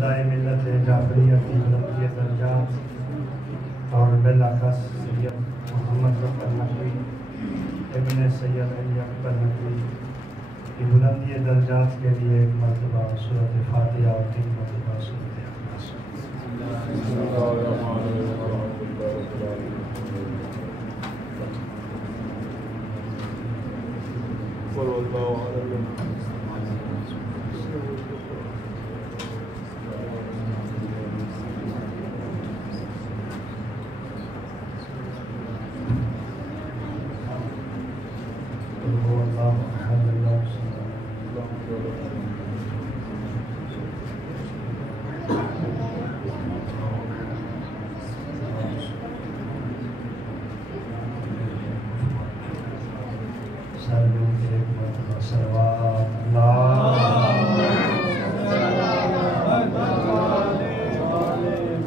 ملت جعفریہ کی بلندی درجات اور بالاخص سید محمد ظفر نقوی ابن سید علی اکبر نقوی کی بلندی درجات کے لیے ایک مرتبہ سورۃ فاتحہ اور 3 مرتبہ سورۃ اخلاص۔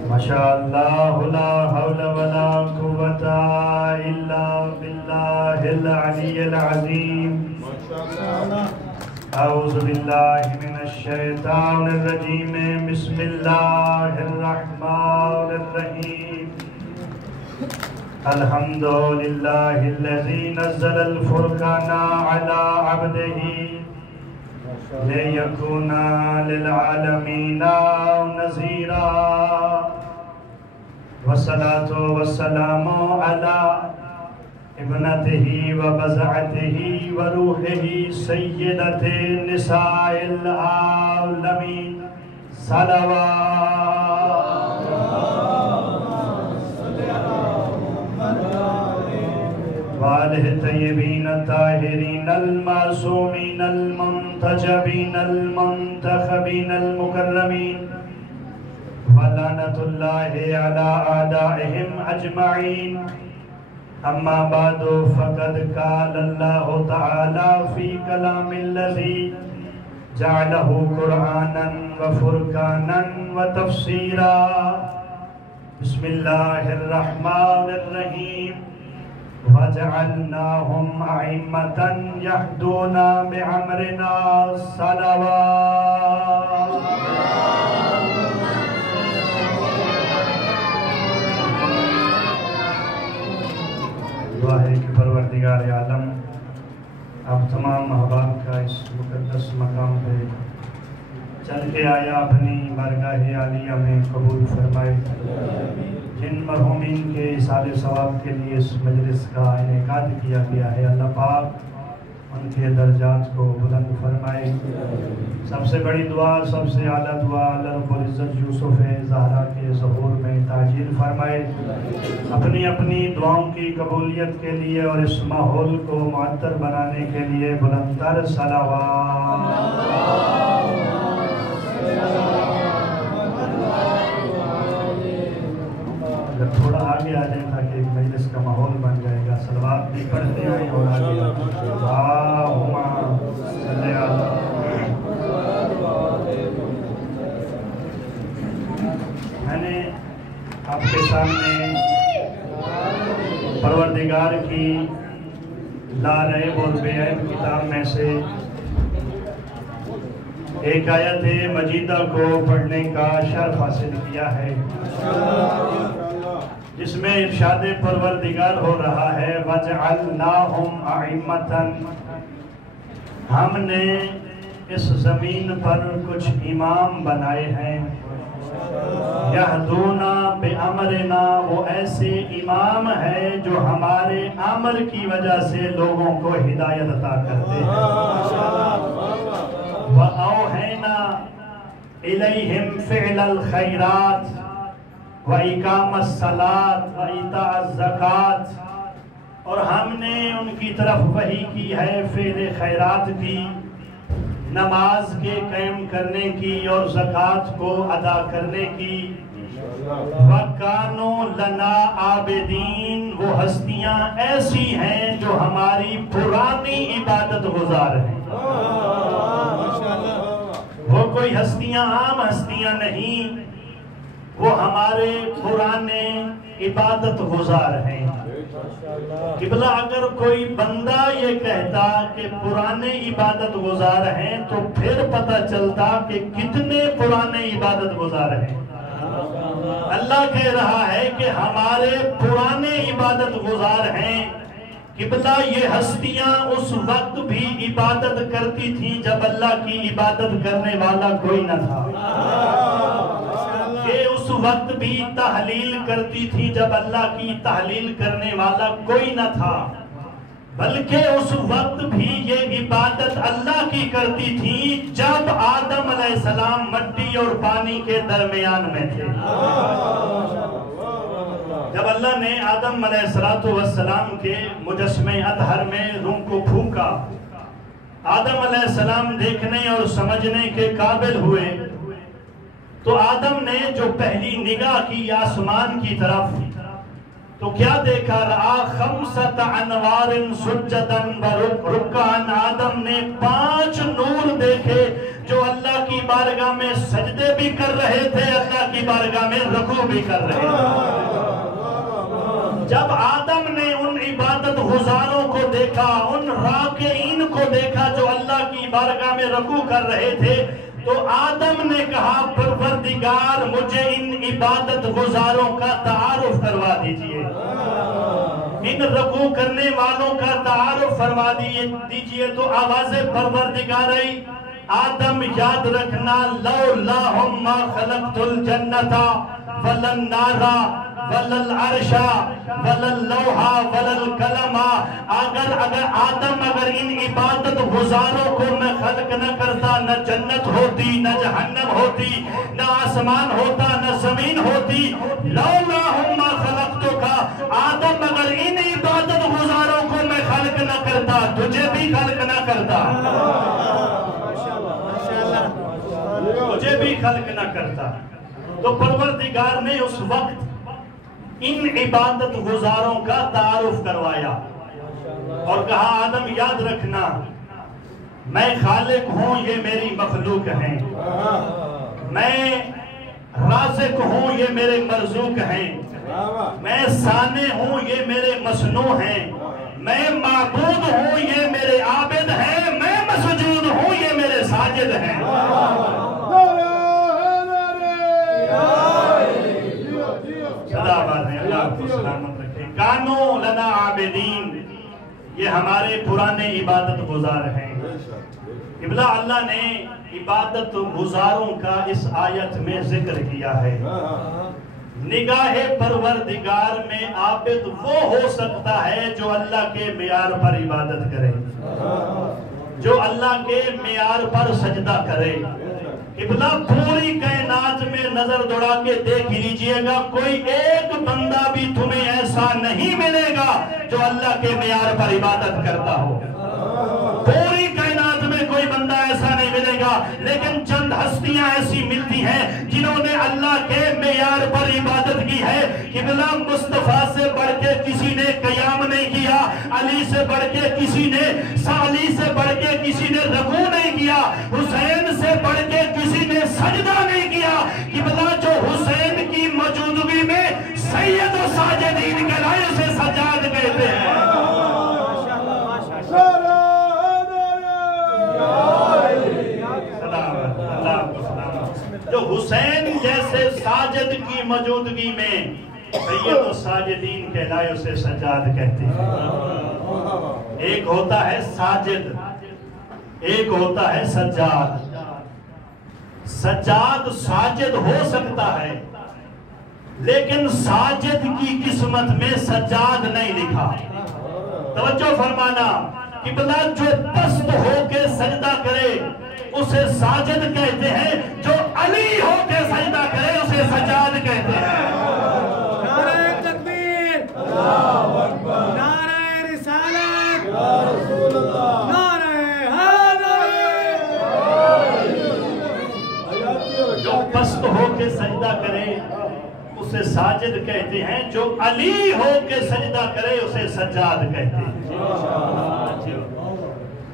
ماشاءاللہ لا حول ولا قوة الا باللہ العلی العظیم۔ اعوذ باللہ من الشیطان الرجیم، بسم اللہ الرحمن الرحیم۔ الحمدللہ الذی نزل الفرقان علی عبدہ لِيَكُونَ لِلْعَالَمِينَ نَذِيرًا، وَالصَّلَاةُ وَالسَّلَامُ عَلَى ابْنَتِهِ وَبَضْعَتِهِ وَرُوحِهِ سَيِّدَةِ نِسَاءِ الْعَالَمِينَ وآلہ الطیبین الطاہرین المعصومین المنتجبین المنتخبین المکرمین، ولعنۃ اللہ علی اعدائہم اجمعین۔ اما بعد فقد قال اللہ تعالی فی کلام الذی جعلہ قرآنا وفرقانا وتفسیرا۔ بسم اللہ الرحمن الرحیم۔ وَجَعَلْنَاهُمْ أَئِمَّةً يَهْدُونَ بِأَمْرِنَا صَلَوَاتٌ۔ دعا ہے کہ پروردگار عالم اب تمام احباب کا اس مقدس مقام پہ چل کے آیا اپنی بارگاہ عالیہ میں قبول فرمائے۔ جن مرحومین کے اصحاب ثواب کے لیے اس مجلس کا انعقاد کیا گیا ہے، اللہ پاک ان کے درجات کو بلند فرمائے۔ سب سے بڑی دعا، سب سے اعلیٰ دعا، اللہ رب العزت یوسف زہرا کے ظہور میں تاجیل فرمائے۔ اپنی اپنی دعاؤں کی قبولیت کے لیے اور اس ماحول کو معطر بنانے کے لیے بلند تر صلوات۔ اگر تھوڑا آگے آ جائیں تاکہ ایک مجلس کا ماحول بن جائے گا، صلوات بھی پڑھتے آئیں اور آگے اللہم صلی اللہ۔ میں نے آپ کے سامنے پروردگار کی لا ریب اور بے عیب کتاب میں سے ایک آیت مجیدہ کو پڑھنے کا شرف حاصل کیا ہے، جس میں ارشاد پروردگار ہو رہا ہے وَجَعَلْنَاهُمْ أَئِمَّةً، ہم نے اس زمین پر کچھ امام بنائے ہیں، یہدونا بِأَمْرِنَا، وہ ایسے امام ہیں جو ہمارے امر کی وجہ سے لوگوں کو ہدایت عطا کرتے ہیں۔ وَأَوْحَيْنَا إِلَيْهِمْ فِعْلَ الْخَيْرَاتِ وَإِقَامَ الصَّلَاةِ وَإِيتَاءَ الزَّكَاةِ، اور ہم نے ان کی طرف وحی کی ہے فعل خیرات کی، نماز کے قائم کرنے کی اور زکوٰۃ کو ادا کرنے کی۔ وَكَانُوا لَنَا عَابِدِينَ، وہ ہستیاں ایسی ہیں جو ہماری پرانی عبادت گزار ہیں۔ وہ کوئی ہستیاں عام ہستیاں نہیں، وہ ہمارے پرانے عبادت گزار ہیں۔ قبلہ اگر کوئی بندہ یہ کہتا کہ پرانے عبادت گزار ہیں تو پھر پتہ چلتا کہ کتنے پرانے عبادت گزار ہیں۔ اللہ کہہ رہا ہے کہ ہمارے پرانے عبادت گزار ہیں۔ قبلہ یہ ہستیاں اس وقت بھی عبادت کرتی تھیں جب اللہ کی عبادت کرنے والا کوئی نہ تھا۔ یہ اس وقت بھی تحلیل کرتی تھی جب اللہ کی تحلیل کرنے والا کوئی نہ تھا، بلکہ اس وقت بھی یہ عبادت اللہ کی کرتی تھی جب آدم علیہ السلام مٹی اور پانی کے درمیان میں تھے۔ جب اللہ نے آدم علیہ السلام کے مجسمے اطہر میں روح کو پھونکا، آدم علیہ السلام دیکھنے اور سمجھنے کے قابل ہوئے، تو آدم نے جو پہلی نگاہ کی آسمان کی طرف، تو کیا دیکھا؟ رآ خمسۃ انوار سجداً ورکعاً، آدم نے 5 نور دیکھے جو اللہ کی بارگاہ میں سجدے بھی کر رہے تھے، اللہ کی بارگاہ میں رکوع بھی کر رہے تھے۔ جب آدم نے ان عبادت گزاروں کو دیکھا، ان راکعین کو دیکھا جو اللہ کی بارگاہ میں رکوع کر رہے تھے، تو آدم نے کہا پروردگار مجھے ان عبادت گزاروں کا تعارف کروا دیجئے، ان رکوع کرنے والوں کا تعارف فرما دیجئے۔ تو آواز پروردگار آئی، آدم یاد رکھنا، لولاہم ما خلقت الجنت ولا النار ولا العرش ولا اللوح ولا القلم، اگر آدم ان عبادت گزاروں کو میں خلق نہ کرتا، نہ جنت ہوتی، نہ جہنم ہوتی، نہ آسمان ہوتا، نہ زمین ہوتی۔ لولاہم ما خلقتک، آدم اگر ان عبادت گزاروں کو میں خلق نہ کرتا، تجھے بھی خلق نہ کرتا، تجھے بھی خلق نہ کرتا۔ تو پروردگار نے اس وقت ان عبادت گزاروں کا تعارف کروایا اور کہا آدم یاد رکھنا، میں خالق ہوں، یہ میری مخلوق ہیں، میں رازق ہوں، یہ میرے مرزوق ہیں، میں صانع ہوں، یہ میرے مصنوع ہیں، میں معبود ہوں، یہ میرے عابد ہیں، میں مسجود ہوں، یہ میرے ساجد ہیں۔ اللہ کو سلامت رکھے۔ کانو لنا عابدین، یہ ہمارے پرانے عبادت گزار ہیں۔ قبلہ اللہ نے عبادت گزاروں کا اس آیت میں ذکر کیا ہے۔ نگاہ پروردگار میں عابد وہ ہو سکتا ہے جو اللہ کے معیار پر عبادت کرے، جو اللہ کے معیار پر سجدہ کرے۔ قبلہ پوری کائنات میں نظر دوڑا کے دیکھ لیجئے گا، کوئی ایک بندہ بھی تمہیں ایسا نہیں ملے گا جو اللہ کے معیار پر عبادت کرتا ہو۔ پوری کائنات میں کوئی بندہ ایسا نہیں ملے گا، لیکن چند ہستیاں ایسی ملتی ہیں جنہوں نے اللہ کے معیار پر عبادت کی ہے۔ قبلہ مصطفیٰ سے بڑھ کے کسی نے قیام نہیں کیا، علی سے بڑھ کے کسی نے، علی سے بڑھ کے کسی نے رکوع نہیں کیا، حسین سے بڑھ کے کسی نے سجدہ نہیں کیا۔ قبلہ جو حسین کی موجودگی میں سید و ساجدین کہلائے اسے سجاد کہتے ہیں۔ جو حسین جیسے ساجد کی موجودگی میں سید و ساجدین کہلائے اسے سجاد کہتے ہیں۔ ایک ہوتا ہے ساجد، ایک ہوتا ہے سجاد۔ سجاد ساجد ہو سکتا ہے، لیکن ساجد کی قسمت میں سجاد نہیں لکھا۔ توجہ فرمانا، قبلہ جو پست ہو کے سجدہ کرے اسے ساجد کہتے ہیں، جو علی ہو کے سجدہ کرے اسے سجاد کہتے ہیں۔ نعرہ تکبیر، اللہ اکبر، نعرہ رسالت، یا رسول اللہ، نعرہ حیدری۔ جو پست ہو کے سجدہ کرے اسے ساجد کہتے ہیں، جو علی ہو کے سجدہ کرے اسے سجاد کہتے ہیں۔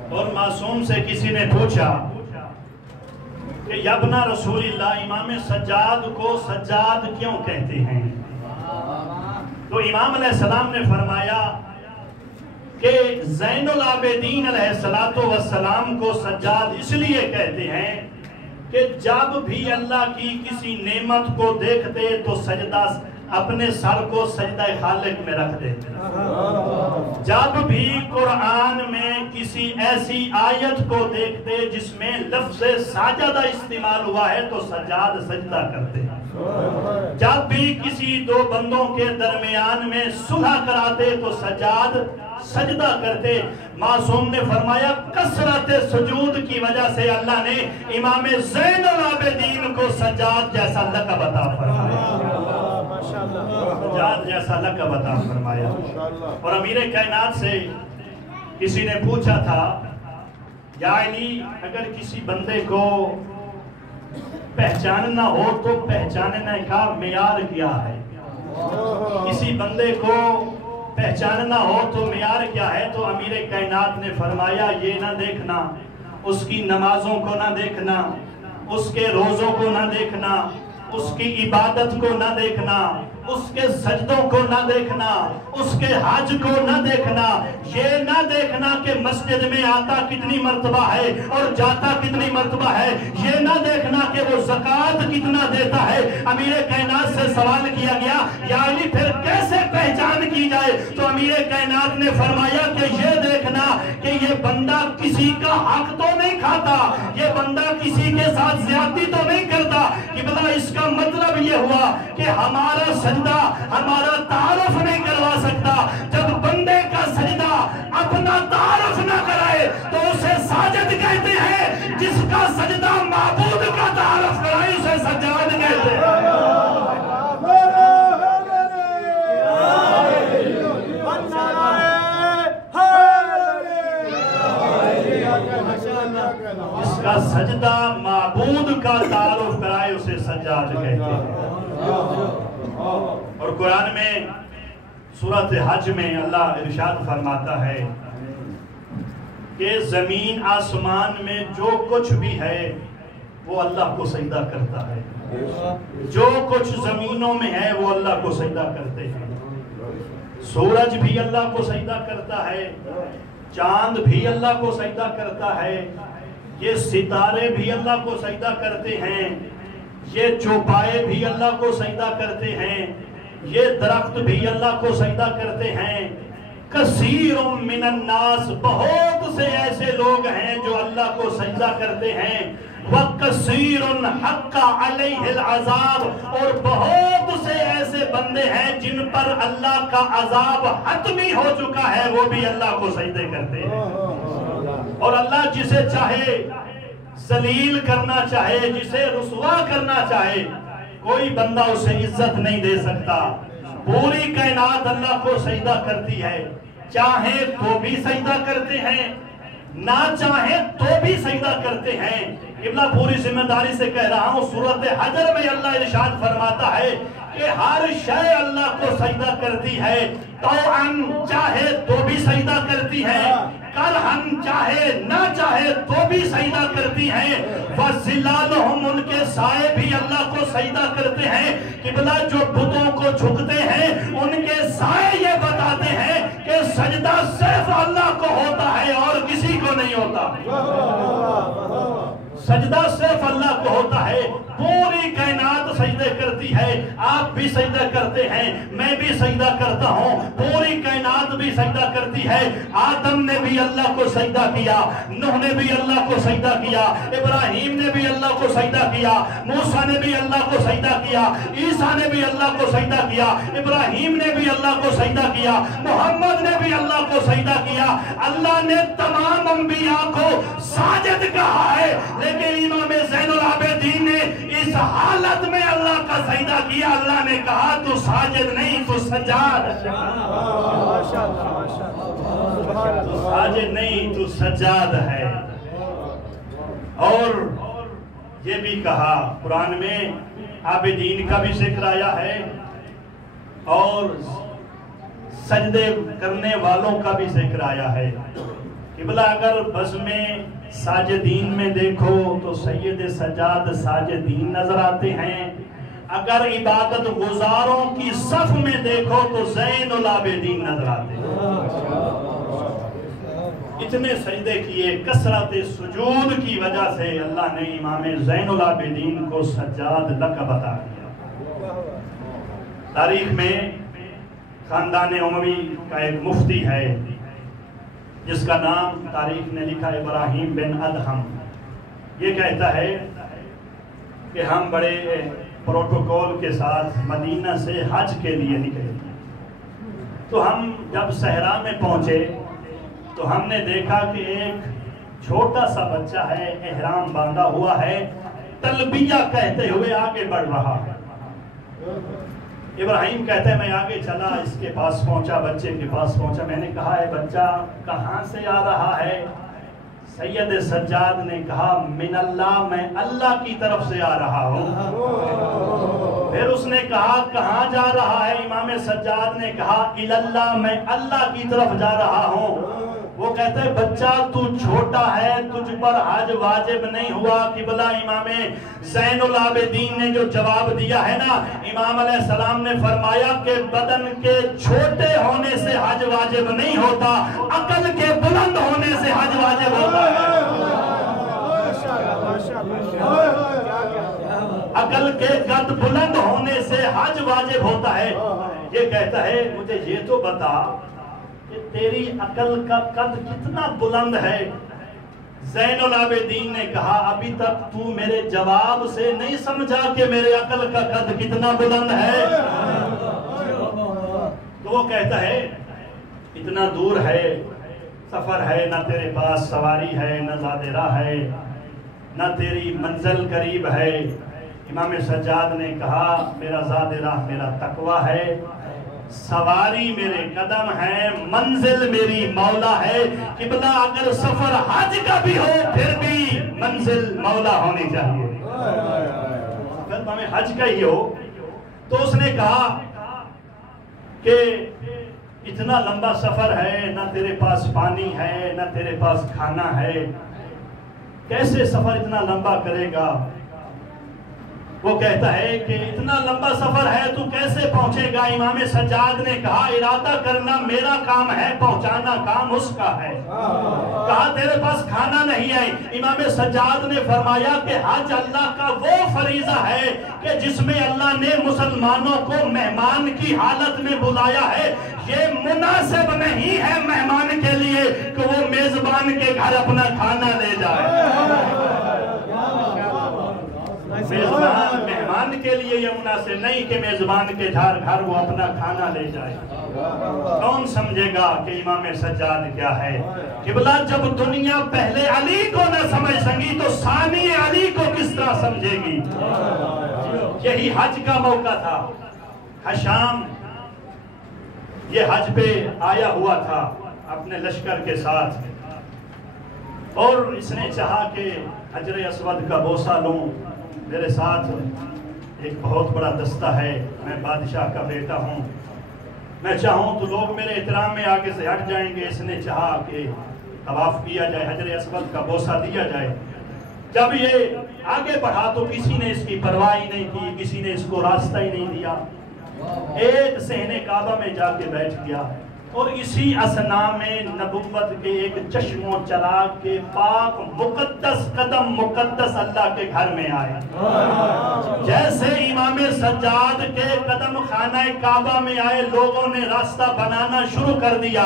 اور معصوم سے کسی نے پوچھا کہ یابنا رسول اللہ، امام سجاد کو سجاد کیوں کہتے ہیں؟ تو امام علیہ السلام نے فرمایا کہ زین العابدین علیہ السلام کو سجاد اس لیے کہتے ہیں کہ جب بھی اللہ کی کسی نعمت کو دیکھتے تو سجدہ اپنے سر کو سجدہ خالق میں رکھ دیتے ہیں۔ جب بھی قرآن میں کسی ایسی آیت کو دیکھتے جس میں لفظ ساجدہ استعمال ہوا ہے تو سجاد سجدہ کرتے ہیں۔ جب بھی کسی دو بندوں کے درمیان میں صلح کراتے تو سجاد سجدہ کرتے۔ معصوم نے فرمایا کثرت سجود کی وجہ سے اللہ نے امام زین العابدین کو سجاد جیسا لقب عطا فرمایا، سجاد جیسا لقب عطا فرمایا۔ اور امیر کائنات سے کسی نے پوچھا تھا یا علی اگر کسی بندے کو پہچاننا ہو تو پہچاننے کا معیار کیا ہے؟ کسی بندے کو پہچاننا ہو تو معیار کیا ہے؟ تو امیر کائنات نے فرمایا یہ نہ دیکھنا اس کی نمازوں کو، نہ دیکھنا اس کے روزوں کو، نہ دیکھنا اس کی عبادت کو، نہ دیکھنا اس کے سجدوں کو، نہ دیکھنا اس کے حج کو، نہ دیکھنا یہ نہ دیکھنا کہ مسجد میں آتا کتنی مرتبہ ہے اور جاتا کتنی مرتبہ ہے، یہ نہ دیکھنا کہ وہ زکوٰۃ کتنا دیتا ہے۔ امیر کائنات سے سوال کیا گیا یا علی پھر کیسے پہچان کی جائے؟ تو امیر کائنات نے فرمایا کہ یہ دیکھنا کہ یہ بندہ کسی کا حق تو نہیں کھاتا، یہ بندہ کسی کے ساتھ زیادتی تو نہیں کرتا۔ کہ بلا اس کا مطلب یہ ہوا کہ ہمارا سجدہ ہمارا تعارف نہیں کروا سکتا۔ جب بندے کا سجدہ اپنا تعارف نہ کرائے تو اسے ساجد کہتے ہیں، جس کا سجدہ معبود کا تعارف کرائے اسے سجاد کہتے ہیں۔ جس کا سجدہ معبود کا تعارف کرائے اسے سجاد کہتے ہیں۔ اور قرآن میں سورۃ حج میں اللہ ارشاد فرماتا ہے کہ زمین آسمان میں جو کچھ بھی ہے وہ اللہ کو سجدہ کرتا ہے، جو کچھ زمینوں میں ہے وہ اللہ کو سجدہ کرتے ہیں۔ سورج بھی اللہ کو سجدہ کرتا ہے، چاند بھی اللہ کو سجدہ کرتا ہے، یہ ستارے بھی اللہ کو سجدہ کرتے ہیں، یہ چوپائے بھی اللہ کو سجدہ کرتے ہیں، یہ درخت بھی اللہ کو سجدہ کرتے ہیں۔ کثیر من الناس، بہت سے ایسے لوگ ہیں جو اللہ کو سجدہ کرتے ہیں۔ وَكَثِيرٌ حَقَّ عَلَيْهِ الْعَذَابُ، اور بہت سے ایسے بندے ہیں جن پر اللہ کا عذاب حتمی ہو چکا ہے، وہ بھی اللہ کو سجدے کرتے ہیں۔ اور اللہ جسے چاہے ذلیل کرنا چاہے، جسے رسوا کرنا چاہے، کوئی بندہ اسے عزت نہیں دے سکتا۔ پوری کائنات اللہ کو سجدہ کرتی ہے، چاہے تو بھی سجدہ کرتے ہیں، نہ چاہے تو بھی سجدہ کرتے ہیں۔ قبلہ پوری ذمہ داری سے کہہ رہا ہوں، سورۃ حجر میں اللہ ارشاد فرماتا ہے کہ ہر شے اللہ کو سجدہ کرتی ہے، طوعاً چاہے تو بھی سجدہ کرتی ہے، کرہن چاہے نہ چاہے تو بھی سجدہ کرتی ہیں۔ وَظِلَالُهُمْ، ان کے سائے بھی اللہ کو سجدہ کرتے ہیں۔ قبلہ جو بتوں کو جھکتے ہیں ان کے سائے یہ بتاتے ہیں کہ سجدہ صرف اللہ کو ہوتا ہے اور کسی کو نہیں ہوتا، سجدہ صرف اللہ کو ہوتا ہے۔ پوری کائنات سجدے کرتی ہے، آپ بھی سجدہ کرتے ہیں، میں بھی سجدہ کرتا ہوں، پوری کائنات بھی سجدہ کرتی ہے۔ آدم نے بھی اللہ کو سجدہ کیا، نوح نے بھی اللہ کو سجدہ کیا، ابراہیم نے بھی اللہ کو سجدہ کیا، موسیٰ نے بھی اللہ کو سجدہ کیا، عیسیٰ نے بھی اللہ کو سجدہ کیا، ابراہیم نے بھی اللہ کو سجدہ کیا، محمد نے بھی اللہ کو سجدہ کیا۔ اللہ نے تمام انبیاء کو ساجد کہا ہے، لیکن امام زین العابدین نے اس حالت میں اللہ کا سجدہ کیا۔ اللہ نے کہا تو ساجد نہیں، تو سجاد، تو ساجد نہیں تو سجاد ہے۔ اور یہ بھی کہا قرآن میں عابدین کا بھی ذکر آیا ہے اور سجدے کرنے والوں کا بھی ذکر آیا ہے۔ قبلہ اگر بزم ساجدین میں دیکھو تو سید سجاد ساجدین نظر آتے ہیں، اگر عبادت گزاروں کی صف میں دیکھو تو زین العابدین نظر آتے ہیں۔ اتنے سجدے کیے، کثرت سجود کی وجہ سے اللہ نے امام زین العابدین کو سجاد لقب عطا کیا۔ تاریخ میں خاندان اموی کا ایک مفتی ہے جس کا نام تاریخ نے لکھا ابراہیم بن ادہم۔ یہ کہتا ہے کہ ہم بڑے پروٹوکول کے ساتھ مدینہ سے حج کے لیے نکلے، تو ہم جب صحرا میں پہنچے تو ہم نے دیکھا کہ ایک چھوٹا سا بچہ ہے، احرام باندھا ہوا ہے، تلبیہ کہتے ہوئے آگے بڑھ رہا ہے۔ ابراہیم کہتے ہیں میں آگے چلا، اس کے پاس پہنچا، بچے کے پاس پہنچا، میں نے کہا ہے بچہ کہاں سے آ رہا ہے؟ سید سجاد نے کہا من اللہ، میں اللہ کی طرف سے آ رہا ہوں۔ پھر اس نے کہا کہاں جا رہا ہے؟ امام سجاد نے کہا الاللہ، میں اللہ کی طرف جا رہا ہوں۔ وہ کہتے ہیں بچہ تو چھوٹا ہے، تجھ پر حج واجب نہیں ہوا۔ قبلہ امام زین العابدین نے جو جواب دیا ہے نا، امام علیہ السلام نے فرمایا کہ بدن کے چھوٹے ہونے سے حج واجب نہیں ہوتا، عقل کے بلند ہونے سے حج واجب ہوتا ہے۔ عقل کے قد بلند ہونے سے حج واجب ہوتا ہے۔ یہ کہتا ہے مجھے یہ تو بتا کہ تیری عقل کا قد کتنا بلند ہے؟ زین العابدین نے کہا ابھی تک تو میرے جواب سے نہیں سمجھا کہ میرے عقل کا قد کتنا بلند ہے۔ تو وہ کہتا ہے اتنا دور ہے، سفر ہے، نہ تیرے پاس سواری ہے، نہ زاد راہ ہے، نہ تیری منزل قریب ہے۔ امام سجاد نے کہا میرا زاد راہ میرا تقویٰ ہے، سواری میرے قدم ہے، منزل میری مولا ہے۔ قبلہ اگر سفر حج کا بھی ہو پھر بھی منزل مولا ہونی چاہیے۔ اگر ہمیں حج کا ہی ہو تو اس نے کہا کہ اتنا لمبا سفر ہے، نہ تیرے پاس پانی ہے، نہ تیرے پاس کھانا ہے، کیسے سفر اتنا لمبا کرے گا؟ وہ کہتا ہے کہ اتنا لمبا سفر ہے تو کیسے پہنچے گا؟ امام سجاد نے کہا ارادہ کرنا میرا کام ہے، پہنچانا کام اس کا ہے۔ کہا تیرے پاس کھانا نہیں ہے؟ امام سجاد نے فرمایا کہ حج اللہ کا وہ فریضہ ہے کہ جس میں اللہ نے مسلمانوں کو مہمان کی حالت میں بلایا ہے۔ یہ مناسب نہیں ہے مہمان کے لیے کہ وہ میزبان کے گھر اپنا کھانا لے جائے۔ مہمان کے لیے یہ مناسب نہیں کہ میزبان کے گھر وہ اپنا کھانا لے جائے۔ کون سمجھے گا کہ امام سجاد کیا ہے؟ قبلہ جب دنیا پہلے علی کو نہ سمجھ سکی تو ثانی علی کو کس طرح سمجھے گی؟ یہی حج کا موقع تھا۔ حشام یہ حج پہ آیا ہوا تھا اپنے لشکر کے ساتھ، اور اس نے چاہا کہ حجر اسود کا بوسہ لوں، میرے ساتھ ایک بہت بڑا دستہ ہے، میں بادشاہ کا بیٹا ہوں، میں چاہوں تو لوگ میرے احترام میں آگے سے ہٹ جائیں گے۔ اس نے چاہا کہ طواف کیا جائے، حجر اسود کا بوسہ دیا جائے۔ جب یہ آگے بڑھا تو کسی نے اس کی پرواہ ہی نہیں کی، کسی نے اس کو راستہ ہی نہیں دیا، ایک صحن کعبہ میں جا کے بیٹھ گیا، اور اسی اثنا میں نبوت کے ایک چشم و چراغ کے پاک مقدس قدم مقدس اللہ کے گھر میں آئے۔ جیسے امام سجاد کے قدم خانہ کعبہ میں آئے، لوگوں نے راستہ بنانا شروع کر دیا۔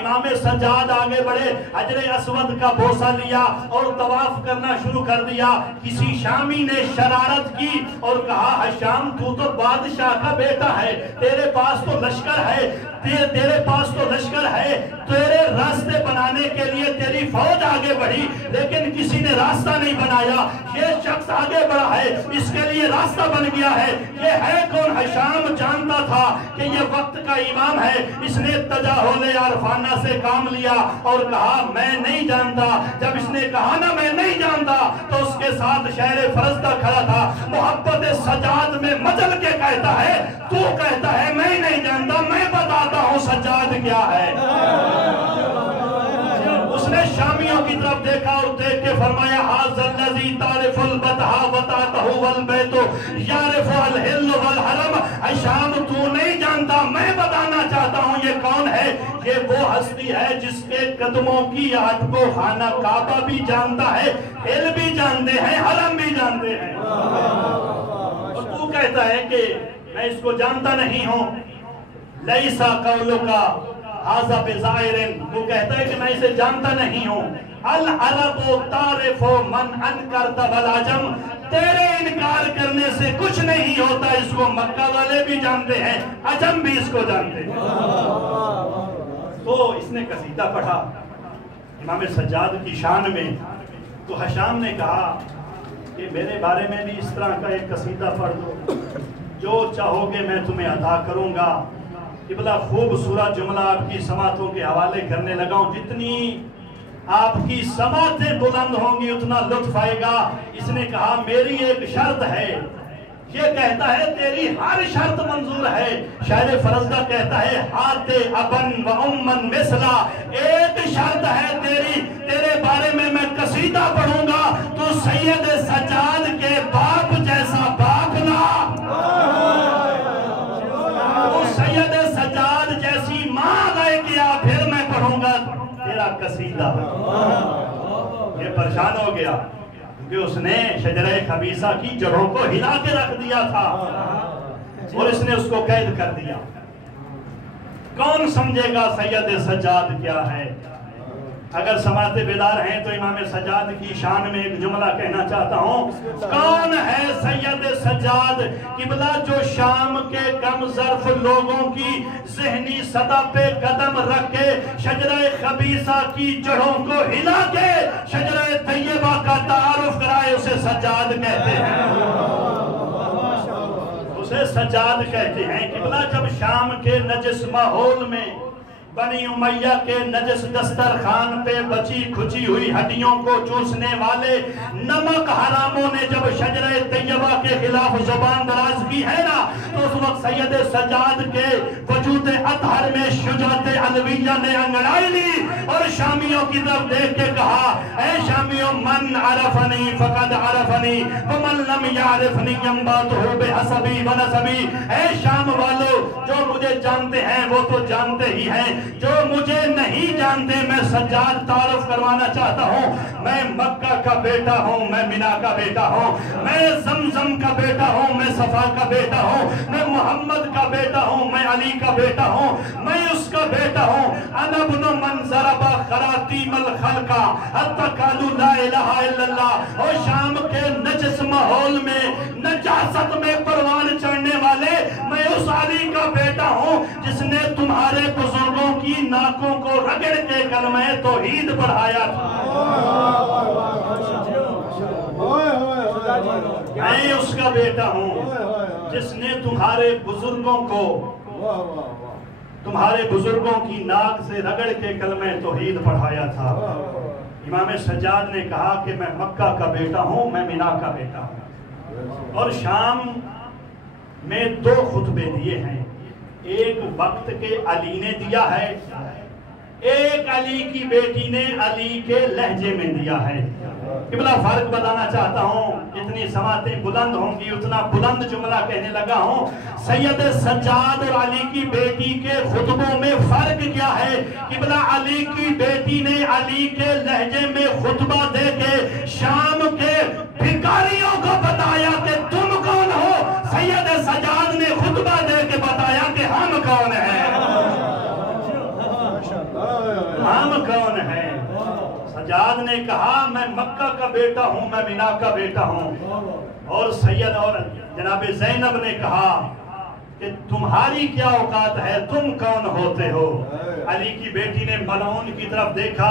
امام سجاد آگے بڑھے، حجر اسود کا بوسہ لیا اور طواف کرنا شروع کر دیا۔ کسی شامی نے شرارت کی اور کہا حشام تو بادشاہ کا بیٹا ہے، تیرے پاس تو لشکر ہے، تیرے پاس تو لشکر ہے، تیرے راستے بنانے کے لیے تیری فوج آگے بڑھی، لیکن کسی نے راستہ نہیں بنایا۔ یہ شخص آگے بڑھا ہے، اس کے لیے راستہ بن گیا ہے۔ یہ ہے کون؟ حشام جانتا تھا کہ یہ وقت کا امام ہے، اس نے تجاہل عرفانہ سے کام لیا اور کہا میں نہیں جانتا۔ جب اس نے کہا نا میں نہیں جانتا تو اس کے ساتھ شہر فرزدہ کھڑا تھا، محبت سجاد میں مجل کے کہتا ہے تو کہتا ہے میں نہیں جانتا، میں بتاتا ہوں سجاد کیا ہے۔ اس نے شامیوں کی طرف دیکھا اور دیکھ کے فرمایا ھذا الذی تعرف البطحا وطاعتہ والبیت یعرف الحل والحرم اے شام تو نہیں جانتا، میں بتانا چاہتا ہوں یہ کون ہے؟ یہ وہ ہستی ہے جس کے قدموں کی آٹ کو خانہ کعبہ بھی جانتا ہے، ہل بھی جانتے ہیں، حرم بھی جانتے ہیں، اور تو کہتا ہے کہ میں اس کو جانتا نہیں ہوں۔ لیسا قولکا ھذا بظاہر، تو کہتا ہے کہ میں اسے جانتا نہیں ہوں۔ العرب تعرف من انکرت والعجم، تیرے انکار کرنے سے کچھ نہیں ہوتا، اس کو مکہ والے بھی جانتے ہیں، عجم بھی اس کو جانتے ہیں۔ تو اس نے قصیدہ پڑھا امام سجاد کی شان میں، تو حشام نے کہا کہ میرے بارے میں بھی اس طرح کا ایک قصیدہ پڑھ دو، جو چاہو گے میں تمہیں عطا کروں گا۔ قبلہ خوبصورت جملہ آپ کی سماعتوں کے حوالے کرنے لگا ہوں، جتنی آپ کی سماعتیں بلند ہوں گی اتنا لطف آئے گا۔ اس نے کہا میری ایک شرط ہے، یہ کہتا ہے تیری ہر شرط منظور ہے۔ شاعر فرزدہ کہتا ہے ہاتھ ابن و امن مثلا، ایک شرط ہے تیری، تیرے بارے میں قصیدہ پڑھوں گا تو سید سجاد کے باپ جیسا باپ نہ، تو سید سجاد جیسی ماں گئے کیا، پھر میں پڑھوں گا تیرا قصیدہ۔ یہ پریشان ہو گیا کہ اس نے شجرہ خبیثہ کی جڑوں کو ہلا کے رکھ دیا تھا اور اس نے اس کو قید کر دیا۔ کون سمجھے گا سید سجاد کیا ہے؟ اگر سماعت بیدار ہیں تو امام سجاد کی شان میں ایک جملہ کہنا چاہتا ہوں۔ کون ہے سید سجاد؟ قبلہ جو شام کے کم ظرف لوگوں کی ذہنی سطح پہ قدم رکھ کے شجرہ خبیثہ کی جڑوں کو ہلا کے شجرہ طیبہ کا تعارف کرائے، اسے سجاد کہتے ہیں، اسے سجاد کہتے ہیں۔ قبلہ جب شام کے نجس ماحول میں بنی امیہ کے نجس دسترخوان پہ بچی کھچی ہوئی ہڈیوں کو چوسنے والے نمک حراموں نے جب شجرہ طیبہ کے خلاف زبان دراز کی ہے نا، تو اس وقت سید سجاد کے وجود اطہر میں شجاعت علویہ نے انگڑائی لی اور شامیوں کی طرف دیکھ کے کہا اے شامیوں، من عرفنی فقد عرفنی ومن لم یعرفنی ینباتہ بحسبی ونسبی۔ اے شام والو، جو مجھے جانتے ہیں وہ تو جانتے ہی ہیں، جو مجھے نہیں جانتے میں سجاد تعارف کروانا چاہتا ہوں۔ میں مکہ کا بیٹا ہوں، میں منا کا بیٹا ہوں، میں زمزم کا بیٹا ہوں، میں صفا کا بیٹا ہوں، میں محمد کا بیٹا ہوں، میں علی کا بیٹا ہوں، میں اس کا بیٹا ہوں۔ انا ابن من ضرب خراطیم الخلق حتی قالوا لا الہ الا اللہ۔ اور شام کے نجس ماحول میں نجاست میں پروان چڑھنے والے، میں اس علی کا بیٹا ہوں جس نے تمہارے بزرگوں کی ناکوں کو رگڑ کے کلمہ توحید پڑھایا تھا۔ میں اس کا بیٹا ہوں جس نے تمہارے بزرگوں کی ناک سے رگڑ کے کلمہ توحید پڑھایا تھا۔ امام سجاد نے کہا کہ میں مکہ کا بیٹا ہوں، میں منا کا بیٹا ہوں، اور شام میں 2 خطبے دیے ہیں، ایک وقت کے علی نے دیا ہے، ایک علی کی بیٹی نے علی کے لہجے میں دیا ہے۔ قبلہ فرق بتانا چاہتا ہوں، جتنی سماعتیں بلند ہوں گی اتنا بلند جملہ کہنے لگا ہوں۔ سید سجاد اور علی کی بیٹی کے خطبوں میں فرق کیا ہے؟ قبلہ علی کی بیٹی نے علی کے لہجے میں خطبہ دے کے شام کے بھکاریوں کو بتایا کہ تم کون ہو، سید سجاد نے خطبہ دے کے بتایا کہ ہم کون ہیں، ہم کون ہیں۔ سجاد نے کہا میں مکہ کا بیٹا ہوں، میں منا کا بیٹا ہوں، اور سید اور جناب زینب نے کہا کہ تمہاری کیا اوقات ہے، تم کون ہوتے ہو؟ علی کی بیٹی نے ملعون کی طرف دیکھا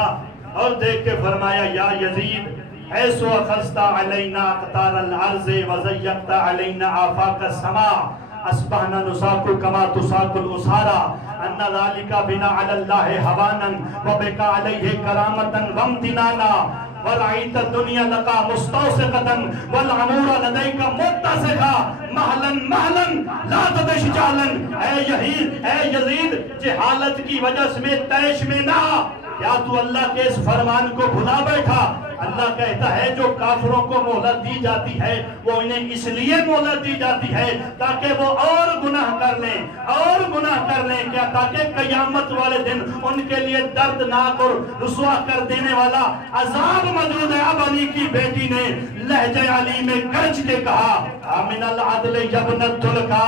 اور دیکھ کے فرمایا یا یزید، ایسو اخذت علینا اقطار الارض وزیقت علینا آفاق السماء اسبحنا نساکو کما تساکو الاسارا ان ذالک بنا علی اللہ حوانا وبکا علیہ کرامتا وامتنانا ورعیت الدنیا لقا مستوسقتا والعمور لدیک متسقا محلا محلا لا تدش جالا۔ اے یزید، جہالت کی وجہ سے میں تیش میں نہ، کیا تو اللہ کے اس فرمان کو بھلا بیٹھا اللہ کہتا ہے جو کافروں کو مہلت دی جاتی ہے وہ انہیں اس لیے مہلت دی جاتی ہے تاکہ وہ اور گناہ کر لیں کیا، تاکہ قیامت والے دن ان کے لیے دردناک اور رسوا کر دینے والا عذاب موجود ہے۔ اب علی کی بیٹی نے لہجہ علی میں گرج کے کہا آمن العدل یبنت تلکا،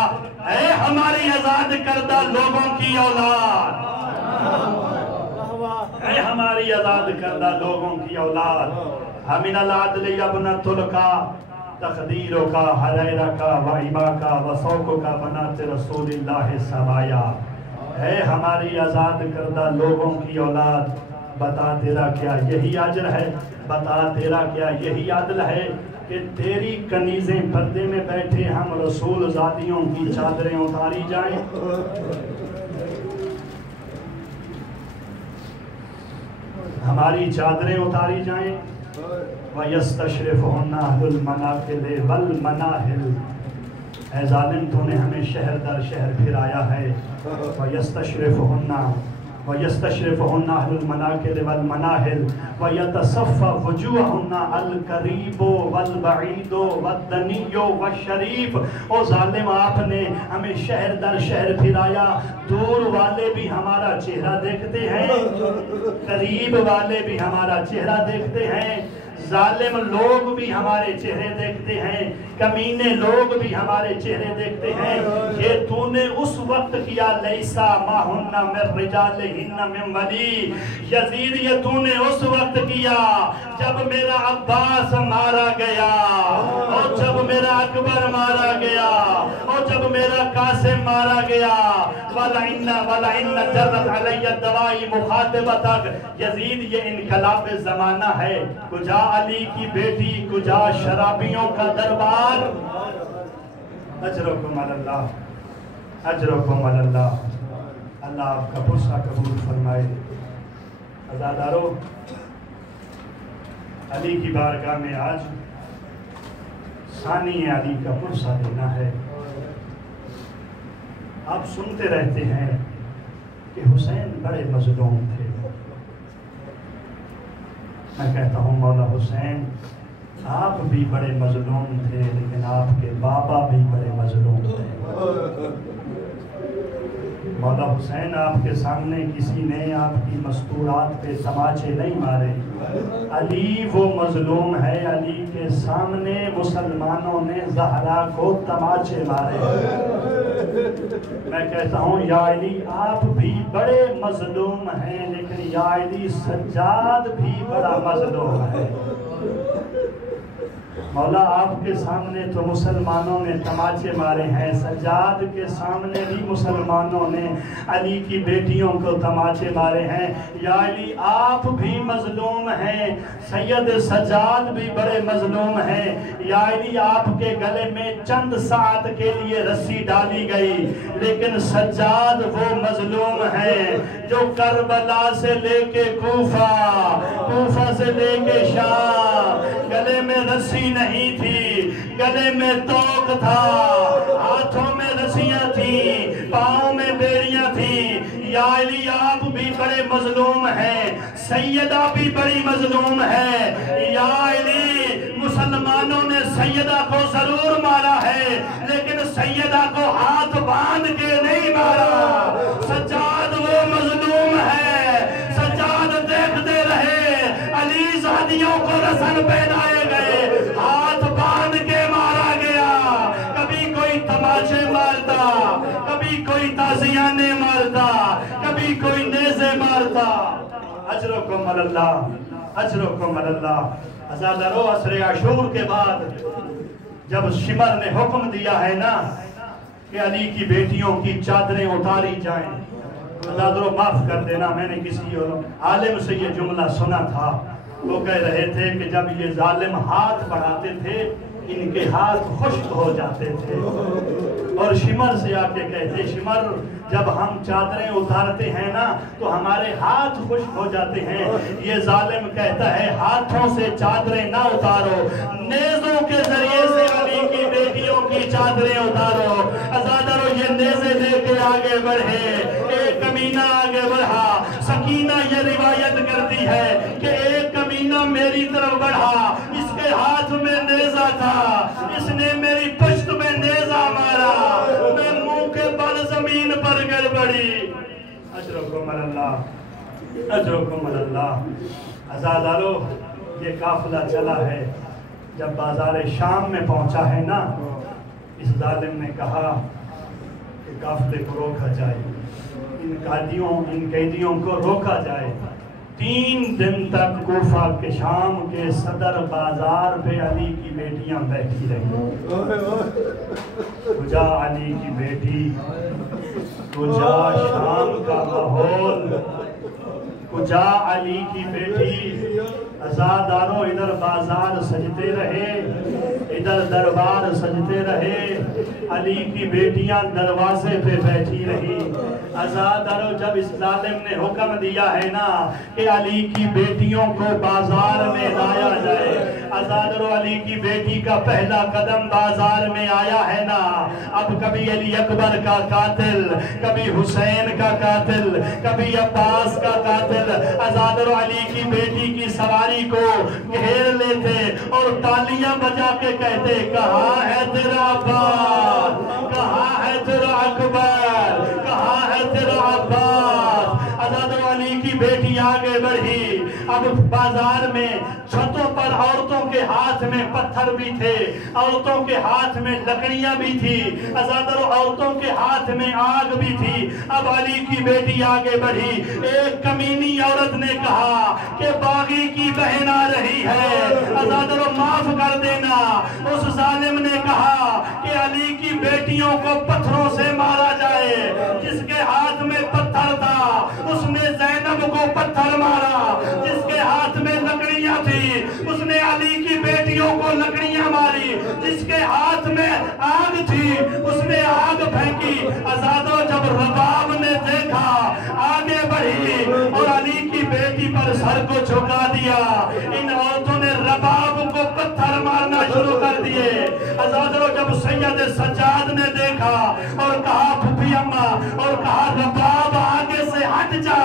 اے ہماری آزاد کردہ لوگوں کی اولاد، اے ہماری آزاد کردہ لوگوں کی اولاد، آمن العدل یبنت تلکا تقدیروں کا حریرہ کا وعیبہ کا وسوقوں کا بنات رسول اللہ سبایا، اے ہماری آزاد کردہ لوگوں کی اولاد، بتا تیرا کیا یہی اجر ہے، بتا تیرا کیا یہی عدل ہے کہ تیری کنیزیں پردے میں بیٹھے ہم رسول زادیوں کی چادریں اتاری جائیں۔ ہماری چادریں اتاری جائیں۔ وَيَسْتَشْرِفُهُنَّ أَهْلُ الْمَنَاقِلِ وَالْمَنَاهِلِ، اے ظالم تو نے ہمیں شہر در شہر پھرایا ہے۔ وَيَسْتَشْرِفُهُنَّ أَهْلُ الْمَنَاقِلِ وَالْمَنَاهِلِ وَيَتَصَفَّى وُجُوهُنَّ الْقَرِيبُ وَالْبَعِيدُ وَالدَّنِيُّ وَالشَّرِيفُ۔ او ظالم آپ نے ہمیں شہر در شہر پھرایا، دور والے بھی ہمارا چہرہ دیکھتے ہیں، قریب والے بھی ہمارا چہرہ دیکھتے ہیں، ظالم لوگ بھی ہمارے چہرے دیکھتے ہیں، کمینے لوگ بھی ہمارے چہرے دیکھتے ہیں۔ یہ تو نے اس وقت کیا لیسا ماہن من رجالہن من ولی، یزید یہ تو نے اس وقت کیا جب میرا عباس مارا گیا، اور جب میرا اکبر مارا گیا، اور جب میرا قاسم مارا گیا۔ وَلَعِنَّ جَرَّتْ عَلَيَّ الدَّوَاءِ مُخَاطِبَتَكَ، یزید یہ انقلاب زمانہ ہے، کجا علی کی بیٹی کجا شرابیوں کا دربار۔ اجرکم اللہ، اجرکم اللہ، اللہ آپ کا پرسہ قبول فرمائے۔ عزادارو، علی کی بارگاہ میں آج ثانی علی کا پرسہ دینا ہے۔ آپ سنتے رہتے ہیں کہ حسین بڑے مظلوم تھے، میں کہتا ہوں مولا حسین آپ بھی بڑے مظلوم تھے، لیکن آپ کے بابا بھی بڑے مظلوم تھے۔ مولا حسین آپ کے سامنے کسی نے آپ کی مستورات پہ تماچے نہیں مارے، علی وہ مظلوم ہے، علی کے سامنے مسلمانوں نے زہرا کو تماچے مارے۔ میں کہتا ہوں یا علی آپ بھی بڑے مظلوم ہیں، لیکن یا علی سجاد بھی بڑا مظلوم ہے۔ مولا آپ کے سامنے تو مسلمانوں نے تماچے مارے ہیں، سجاد کے سامنے بھی مسلمانوں نے علی کی بیٹیوں کو تماچے مارے ہیں۔ یا علی آپ بھی مظلوم ہیں، سید سجاد بھی بڑے مظلوم ہیں۔ یا علی آپ کے گلے میں چند ساعت کے لیے رسی ڈالی گئی، لیکن سجاد وہ مظلوم ہے جو کربلا سے لے کے کوفہ سے لے کے شام، گلے میں رسی نہیں تھی، گلے میں توق تھا، ہاتھوں میں رسیاں تھیں، پاؤں میں بیڑیاں تھیں۔ یا علی آپ بھی بڑے مظلوم ہیں، سیدہ بھی بڑی مظلوم ہے۔ یا علی مسلمانوں نے سیدہ کو ضرور مارا ہے، لیکن سیدہ کو ہاتھ باندھ کے نہیں مارا۔ سجاد وہ مظلوم ہے، سجاد دیکھتے رہے علی زادیوں کو رسن پہنائے گئے، ہاتھ باندھ کے مارا گیا۔ کبھی کوئی تماچے مارتا، کبھی کوئی تازیانے مارتا، کبھی کوئی نیزے مارتا۔ اجرکم اللہ، اجرکم اللہ۔ عزادارو، عصر عاشور کے بعد جب شمر نے حکم دیا ہے نا کہ علی کی بیٹیوں کی چادریں اتاری جائیں، عزادارو معاف کر دینا، میں نے کسی عالم سے یہ جملہ سنا تھا، وہ کہہ رہے تھے کہ جب یہ ظالم ہاتھ بڑھاتے تھے ان کے ہاتھ خشک ہو جاتے تھے، اور شمر سے آ کے کہتے شمر جب ہم چادریں اتارتے ہیں نا تو ہمارے ہاتھ خشک ہو جاتے ہیں۔ یہ ظالم کہتا ہے ہاتھوں سے چادریں نہ اتارو، نیزوں کے ذریعے سے علی کی بیٹیوں کی چادریں اتارو۔ عزادارو، یہ نیزے لے کے آگے بڑھے، ایک کمینہ آگے بڑھا۔ سکینہ یہ روایت کرتی ہے کہ ایک کمینہ میری طرف بڑھا، اس کے ہاتھ میں نیزہ تھا، اس نے میری پشت میں نیزہ مارا، میں منہ کے بل زمین پر گر پڑی۔ اجرکم اللہ، اجرکم اللہ۔ عزادارو، یہ قافلہ چلا ہے، جب بازار شام میں پہنچا ہے نا، اس ظالم نے کہا کہ قافلے کو روکا جائے، ان قیدیوں کو روکا جائے۔ 3 دن تک کوفہ کے شام کے صدر بازار پہ علی کی بیٹیاں بیٹھی رہی۔ کجا علی کی بیٹی، کجا شام کا ماحول، کجا علی کی بیٹی۔ عزاداروں، ادھر بازار سجتے رہے، ادھر دربار سجتے رہے، علی کی بیٹیاں دروازے پہ بیٹھی رہی۔ عزاداروں، جب اس ظالم نے حکم دیا ہے نا کہ علی کی بیٹیوں کو بازار میں لایا جائے، عزاداروں علی کی بیٹی کا پہلا قدم بازار میں آیا ہے نا، اب کبھی علی اکبر کا قاتل، کبھی حسین کا قاتل، کبھی عباس کا قاتل، عزاداروں علی کی بیٹی کی سواری کو گھیر لیتے اور تالیاں بجا کے کہتے، کہاں ہے تیرا عباس، کہاں ہے تیرا اکبر، کہاں ہے تیرا عباس۔ عزاداروں علی کی بیٹی آگے بڑھی۔ اب بازار میں چھتوں پر عورتوں کے ہاتھ میں پتھر بھی تھے، عورتوں کے ہاتھ میں لکڑیاں بھی تھی، عزاداروں عورتوں کے ہاتھ میں آگ بھی تھی۔ اب علی کی بیٹی آگے بڑھی۔ ایک کمینی عورت نے کہا کہ باغی کی بہن آ رہی ہے، عزاداروں معاف کر دینا۔ اس ظالم نے کہا کہ علی کی بیٹیوں کو پتھروں سے مارا جائے۔ جس کے ہاتھ میں پتھر تھا اس نے زینب کو پتھر مارا، جس کے ہاتھ میں لکڑیاں تھی اس نے علی کی بیٹیوں کو لکڑیاں ماری، جس کے ہاتھ میں آگ تھی اس نے آگ پھینکی۔ عزاداروں، جب رباب نے دیکھا آگے بڑھی اور علی کی بیٹی پر سر کو جھکا دیا، ان عورتوں نے رباب کو پتھر مارنا شروع کر دیے۔ عزاداروں، جب سید سجاد نے دیکھا اور کہا پھپھی اماں، اور کہا رباب آگے سے ہٹ جا،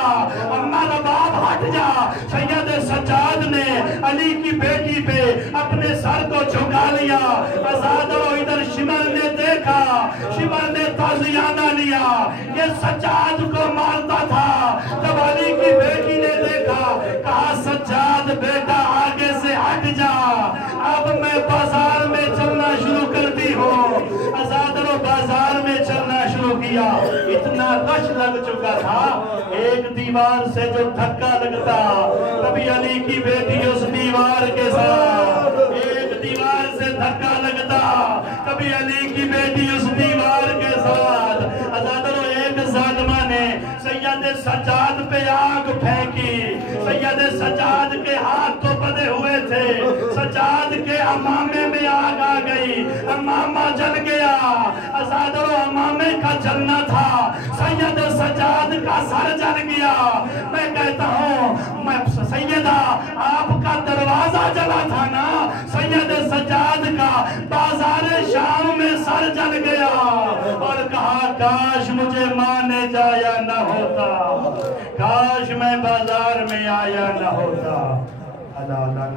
اماں رباب ہٹ جا، سید سجاد نے علی کی بیٹی پہ اپنے سر کو جھکا لیا۔ عزاداروں، ادھر شمر نے دیکھا، شمر نے تازیانہ لیا، یہ سجاد کو مارتا تھا۔ جب علی کی بیٹی نے دیکھا، کہا سجاد بیٹا آگے سے ہٹ جا، اب میں بازار میں چلنا شروع کرتی ہوں۔ عزاداروں، بازار میں چلنا شروع کیا۔ اتنا رش لگ چکا تھا، ایک دیوار سے جو دھکا لگتا، کبھی علی کی بیٹی اس دیوار کے ساتھ، ایک دیوار سے دھکا لگتا، کبھی علی کی بیٹی اس دیوار کے ساتھ۔ عزاداروں، ایک ظالمہ نے سید سجاد پہ آگ پھینکی، سید سجاد کے ہاتھ تو بدے ہوئے تھے، سجاد کے امامے میں آگ آ گئی، امامہ جل گیا۔ عزاداروں، امامے کا جلنا تھا، سید سجاد کا سر جل گیا۔ میں کہتا ہوں، سیدہ آپ کا دروازہ جلا تھا نا، سید سجاد کا بازار شام میں سر جل گیا، اور کہا کاش مجھے ماں نے جایا نہ ہوتا، کاش میں بازار میں آیا نہ ہوتا۔ اللہ اللہ